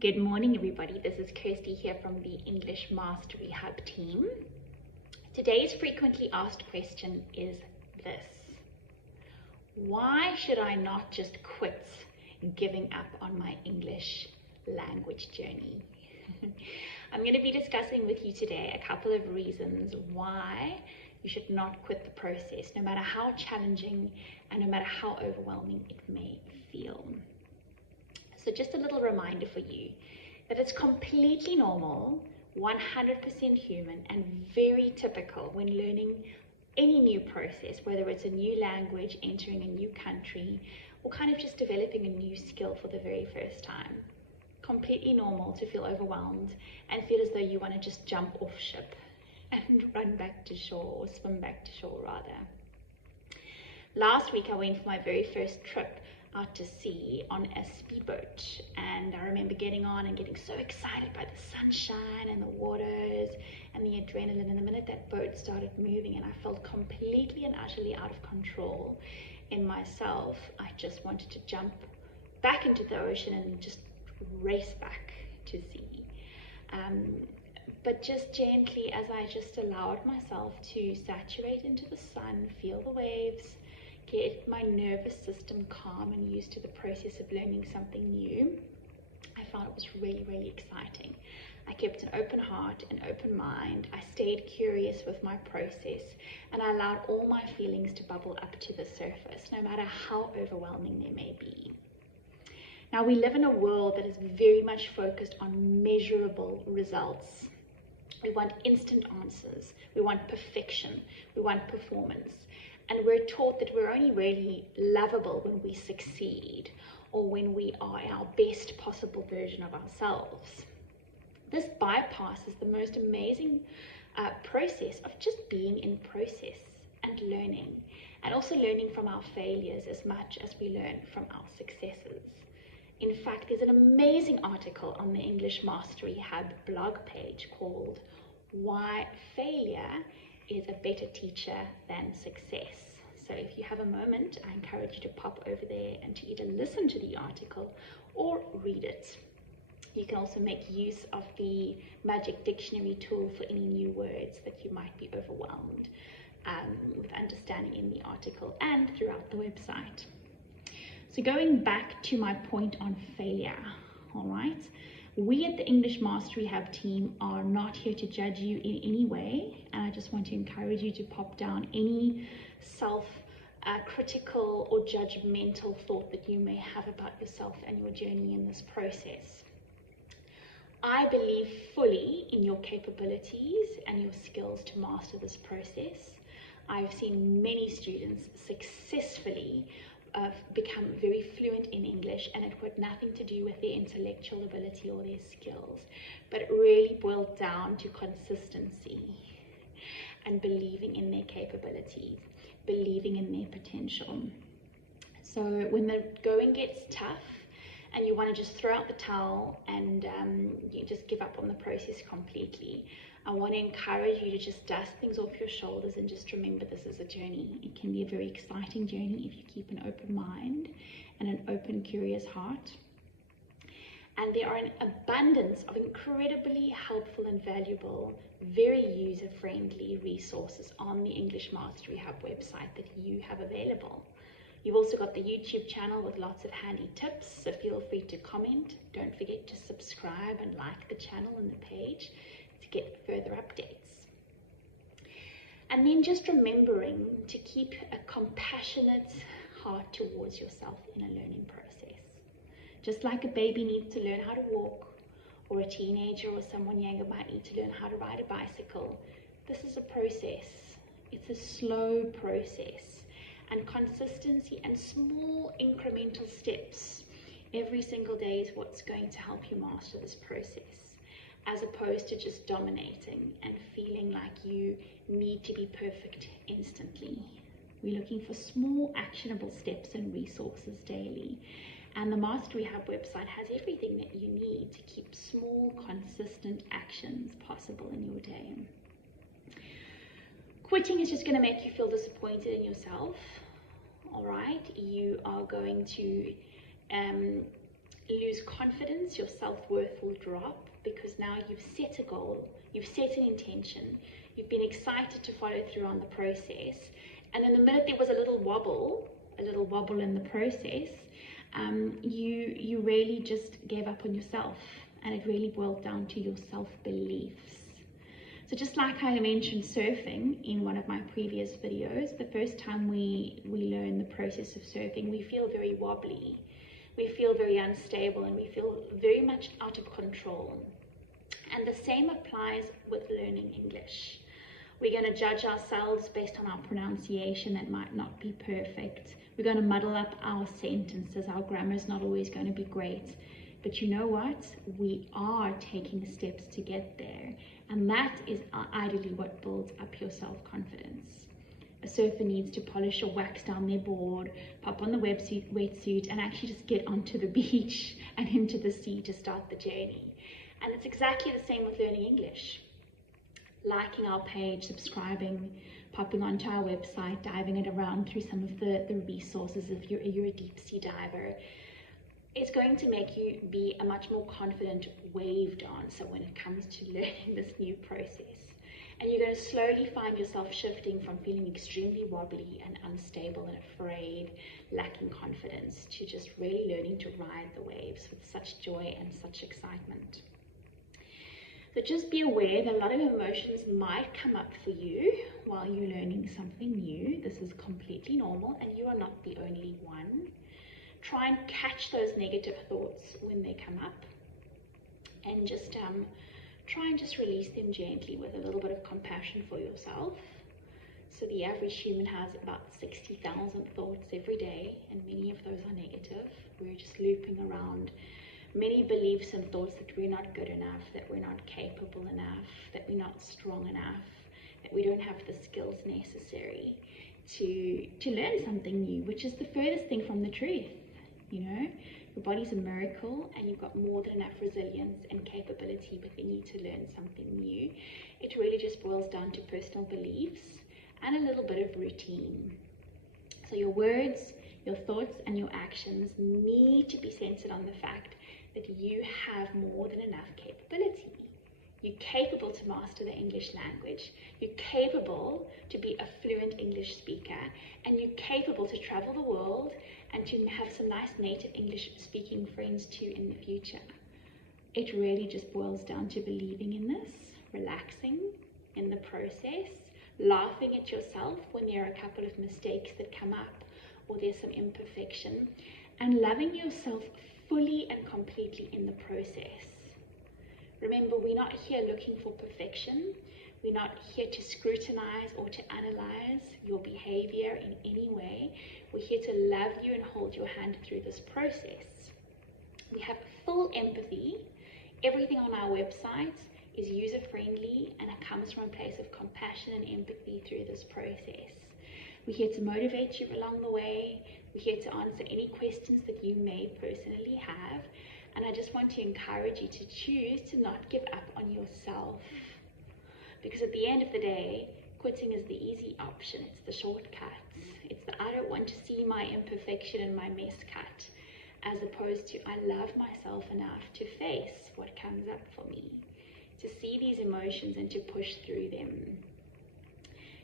Good morning, everybody. This is Kirsty here from the English Mastery Hub team. Today's frequently asked question is this: why should I not just quit giving up on my English language journey? I'm going to be discussing with you today a couple of reasons why you should not quit the process, no matter how challenging and no matter how overwhelming it may feel. So just a little reminder for you that it's completely normal, 100% human, and very typical when learning any new process, whether it's a new language, entering a new country, or kind of just developing a new skill for the very first time. Completely normal to feel overwhelmed and feel as though you want to just jump off ship and run back to shore, or swim back to shore rather. Last week I went for my very first trip out to sea on a speedboat, and I remember getting on and getting so excited by the sunshine and the waters and the adrenaline, and the minute that boat started moving and I felt completely and utterly out of control in myself, I just wanted to jump back into the ocean and just race back to sea. But just gently, as I just allowed myself to saturate into the sun, feel the waves, get my nervous system calm and used to the process of learning something new, I found it was really, really exciting. I kept an open heart, an open mind. I stayed curious with my process, and I allowed all my feelings to bubble up to the surface, no matter how overwhelming they may be. Now, we live in a world that is very much focused on measurable results. We want instant answers. We want perfection. We want performance. And we're taught that we're only really lovable when we succeed, or when we are our best possible version of ourselves. This bypasses the most amazing process of just being in process and learning, and also learning from our failures as much as we learn from our successes. In fact, there's an amazing article on the English Mastery Hub blog page called "Why Failure is a Better Teacher Than Success." So if you have a moment, I encourage you to pop over there and to either listen to the article or read it. You can also make use of the Magic Dictionary tool for any new words that you might be overwhelmed with understanding in the article and throughout the website. So going back to my point on failure, all right? We at the English Mastery Hub team are not here to judge you in any way, and I just want to encourage you to pop down any self-critical or judgmental thought that you may have about yourself and your journey in this process. I believe fully in your capabilities and your skills to master this process. I've seen many students successfully become very fluent in English, and it had nothing to do with their intellectual ability or their skills, but it really boiled down to consistency and believing in their capabilities, believing in their potential. So when the going gets tough and you want to just throw out the towel and you just give up on the process completely, I want to encourage you to just dust things off your shoulders and just remember this is a journey. It can be a very exciting journey if you keep an open mind and an open, curious heart. And there are an abundance of incredibly helpful and valuable, very user-friendly resources on the English Mastery Hub website that you have available. You've also got the YouTube channel with lots of handy tips, so feel free to comment. Don't forget to subscribe and like the channel and the page to get further updates. And then just remembering to keep a compassionate heart towards yourself in a learning process. Just like a baby needs to learn how to walk, or a teenager or someone younger might need to learn how to ride a bicycle, this is a process. It's a slow process, and consistency and small incremental steps every single day is what's going to help you master this process, as opposed to just dominating and feeling like you need to be perfect instantly. We're looking for small actionable steps and resources daily, and the Mastery Hub website has everything that you need to keep small, consistent actions possible in your day. Quitting is just going to make you feel disappointed in yourself, all right? You are going to lose confidence, your self-worth will drop, because now you've set a goal, you've set an intention, you've been excited to follow through on the process, and then the minute there was a little wobble in the process, you really just gave up on yourself, and it really boiled down to your self-beliefs. So just like I mentioned surfing in one of my previous videos, the first time we learn the process of surfing, we feel very wobbly, we feel very unstable, and we feel very much out of control. And the same applies with learning English. We're going to judge ourselves based on our pronunciation that might not be perfect. We're going to muddle up our sentences. Our grammar is not always going to be great. But you know what? We are taking steps to get there. And that is ideally what builds up your self-confidence. A surfer needs to polish or wax down their board, pop on the wetsuit, and actually just get onto the beach and into the sea to start the journey. And it's exactly the same with learning English. Liking our page, subscribing, popping onto our website, diving it around through some of the resources if you're a deep sea diver, it's going to make you be a much more confident wave dancer when it comes to learning this new process. And you're going to slowly find yourself shifting from feeling extremely wobbly and unstable and afraid, lacking confidence, to just really learning to ride the waves with such joy and such excitement. So just be aware that a lot of emotions might come up for you while you're learning something new. This is completely normal, and you are not the only one. Try and catch those negative thoughts when they come up, and just try and just release them gently with a little bit of compassion for yourself. So the average human has about 60,000 thoughts every day, and many of those are negative. We're just looping around many beliefs and thoughts that we're not good enough, that we're not capable enough, that we're not strong enough, that we don't have the skills necessary to learn something new, which is the furthest thing from the truth. You know, your body's a miracle, and you've got more than enough resilience and capability within you to learn something new. It really just boils down to personal beliefs and a little bit of routine. So your words, your thoughts, and your actions need to be centered on the fact that you have more than enough capability. You're capable to master the English language. You're capable to be a fluent English speaker, and you're capable to travel the world and to have some nice native English speaking friends too in the future. It really just boils down to believing in this, relaxing in the process, laughing at yourself when there are a couple of mistakes that come up or there's some imperfection, and loving yourself fully and completely in the process. Remember, we're not here looking for perfection. We're not here to scrutinize or to analyze your behavior in any way. We're here to love you and hold your hand through this process. We have full empathy. Everything on our website is user-friendly, and it comes from a place of compassion and empathy through this process. We're here to motivate you along the way. We're here to answer any questions that you may personally have. And I just want to encourage you to choose to not give up on yourself. Because at the end of the day, quitting is the easy option. It's the shortcut. It's the I don't want to see my imperfection and my mess cut, as opposed to I love myself enough to face what comes up for me, to see these emotions and to push through them.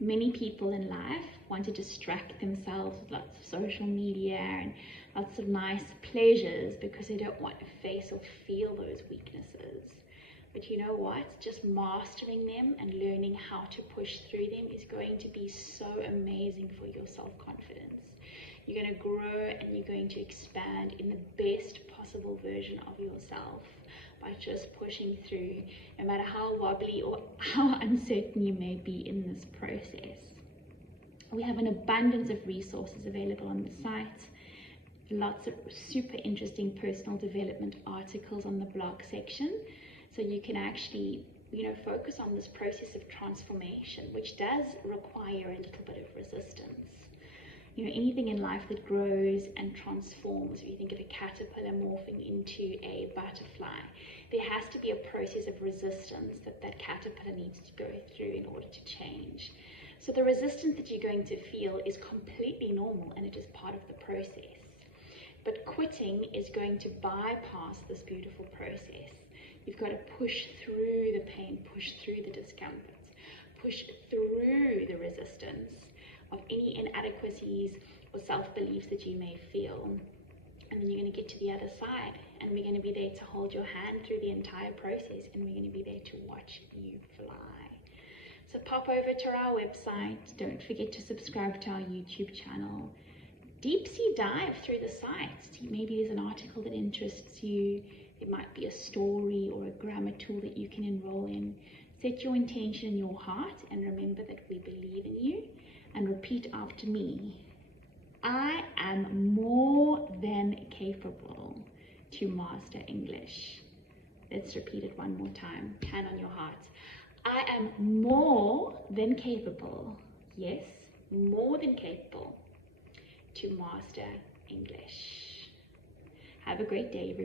Many people in life want to distract themselves with lots of social media and lots of nice pleasures because they don't want to face or feel those weaknesses. But you know what? Just mastering them and learning how to push through them is going to be so amazing for your self-confidence. You're going to grow and you're going to expand in the best possible version of yourself by just pushing through, no matter how wobbly or how uncertain you may be in this process. We have an abundance of resources available on the site, lots of super interesting personal development articles on the blog section, so you can actually, focus on this process of transformation, which does require a little bit of resistance. Anything in life that grows and transforms, if you think of a caterpillar morphing into a butterfly, there has to be a process of resistance that caterpillar needs to go through in order to change. So the resistance that you're going to feel is completely normal, and it is part of the process. But quitting is going to bypass this beautiful process. You've got to push through the pain, push through the discomfort, push through the resistance of any inadequacies or self-beliefs that you may feel. And then you're going to get to the other side, and we're going to be there to hold your hand through the entire process, and we're going to be there to watch you fly. So pop over to our website. Don't forget to subscribe to our YouTube channel. Deep sea dive through the site. Maybe there's an article that interests you. It might be a story or a grammar tool that you can enroll in. Set your intention in your heart and remember that we believe in you. And repeat after me. I am more than capable to master English. Let's repeat it one more time. Hand on your heart. I am more than capable, yes, more than capable to master English. Have a great day, everybody.